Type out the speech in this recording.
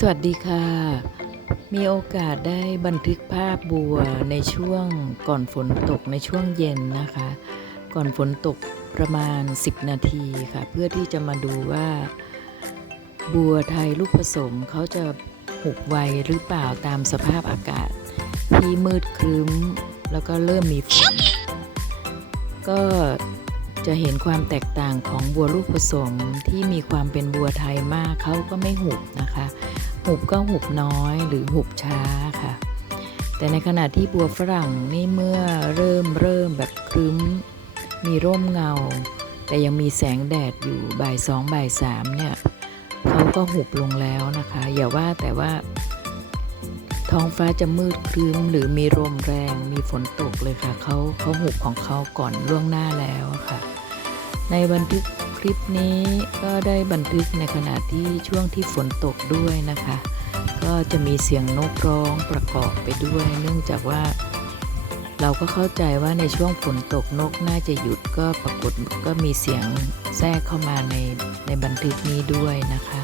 สวัสดีค่ะ มีโอกาสได้บันทึกภาพบัวในช่วงก่อนฝนตกในช่วงเย็นนะคะ ก่อนฝนตกประมาณ 10 นาทีค่ะ เพื่อที่จะมาดูว่า บัวไทยลูกผสมเขาจะหุบไวหรือเปล่าตามสภาพอากาศ ที่มืดครึ้ม แล้วก็เริ่มมีฝนก็จะเห็นความแตกต่างของบัวลูกผสมที่มีความเป็นบัวไทยมากเขาก็ไม่หุบนะคะ หุบก็หุบน้อยหรือหุบช้าค่ะ แต่ในขณะที่บัวฝรั่งนี่เมื่อเริ่มเริ่มแบบครึ้ม มีร่มเงา แต่ยังมีแสงแดดอยู่บ่ายสองบ่ายสามเนี่ยเขาก็หุบลงแล้วนะคะ อย่าว่าแต่ว่า ท้องฟ้าจะมืดครึ้มหรือมีลมแรงมีฝนตกเลยค่ะเขาเขาหุบของเขาก่อนล่วงหน้าแล้วค่ะ ในบันทึก คลิปนี้ก็ได้บันทึกในขณะที่ช่วงที่ฝนตกด้วยนะคะ ก็จะมีเสียงนกร้องประกอบไปด้วย เนื่องจากว่า เราก็เข้าใจว่าในช่วงฝนตกนกน่าจะหยุดก็ปรากฏก็มีเสียงแทรกเข้ามาในในบันทึกนี้ด้วยนะคะ